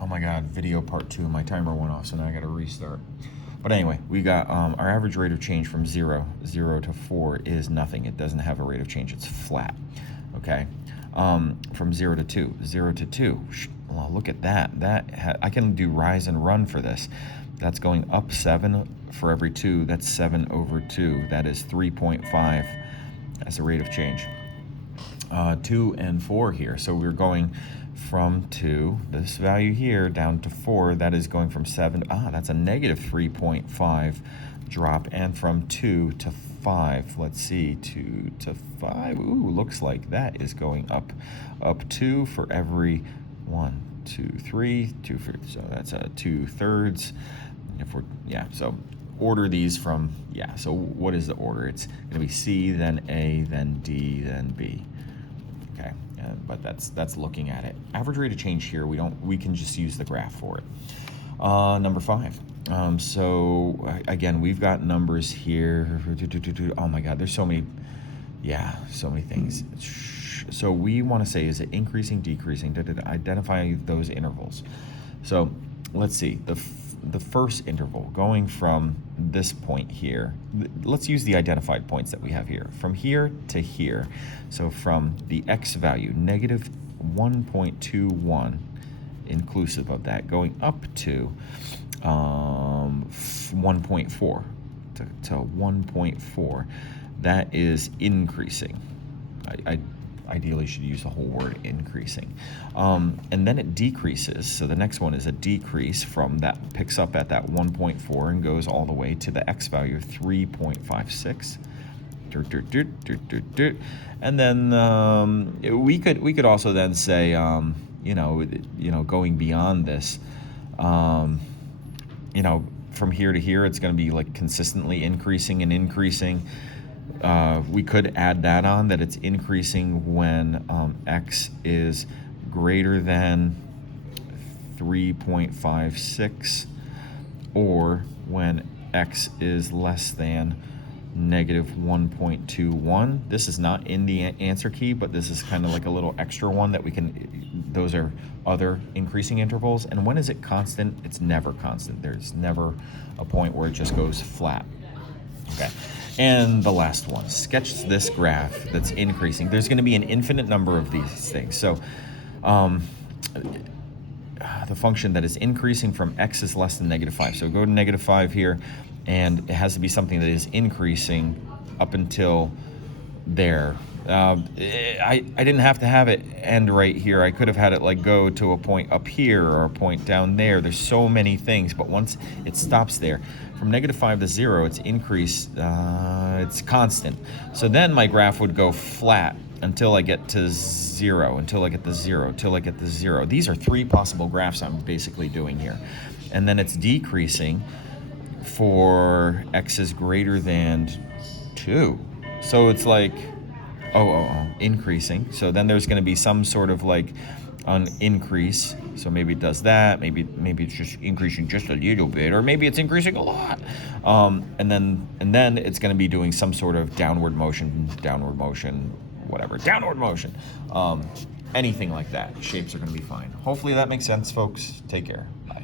Oh my God, video part 2. My timer went off, so now I got to restart. But anyway, we got our average rate of change from 0 to 4 is nothing. It doesn't have a rate of change. It's flat. Okay. From 0 to 2. 0 to 2. Well, look at that. I can do rise and run for this. That's going up 7 for every 2. That's 7 over 2. That is 3.5 as a rate of change. 2 and 4 here. So we're going from 2, this value here, down to 4. That is going from 7. That's a negative 3.5 drop. And from 2 to 5. Let's see, 2 to 5. Ooh, looks like that is going up 2 for every 1, 2, 3, 2. So that's a 2/3. If we're so order these from So what is the order? It's going to be C, then A, then D, then B. Okay, but that's looking at it. Average rate of change here, we can just use the graph for it. Number 5. So again, we've got numbers here. Oh my God, there's so many things. So we want to say, is it increasing, decreasing? Identify those intervals. So let's see, the first interval going from this point here. Let's use the identified points that we have here. From here to here. So from the x value, negative 1.21, inclusive of that, going up to 1.4 to 1.4. That is increasing. I ideally should use the whole word increasing. And then it decreases. So the next one is a decrease from that, picks up at that 1.4 and goes all the way to the x value of 3.56. And then we could also then say, going beyond this, from here to here, it's going to be like consistently increasing and increasing. We could add that on, that it's increasing when x is greater than 3.56 or when x is less than negative 1.21. This is not in the answer key, but this is kind of like a little extra one that we can, those are other increasing intervals. And when is it constant? It's never constant. There's never a point where it just goes flat. Okay. And the last one, sketch this graph that's increasing. There's going to be an infinite number of these things. So the function that is increasing from x is less than negative 5. So go to negative 5 here, and it has to be something that is increasing up until there. I didn't have to have it end right here. I could have had it like go to a point up here or a point down there. There's so many things, but once it stops there, from negative 5 to 0, it's increased, it's constant. So then my graph would go flat until I get to 0, until I get to 0, until I get to 0. These are 3 possible graphs I'm basically doing here. And then it's decreasing for x is greater than 2. So it's like, increasing. So then there's going to be some sort of like an increase. So maybe it does that. Maybe it's just increasing just a little bit, or maybe it's increasing a lot. And then it's going to be doing some sort of downward motion, whatever, downward motion. Anything like that. Shapes are going to be fine. Hopefully that makes sense, folks. Take care. Bye.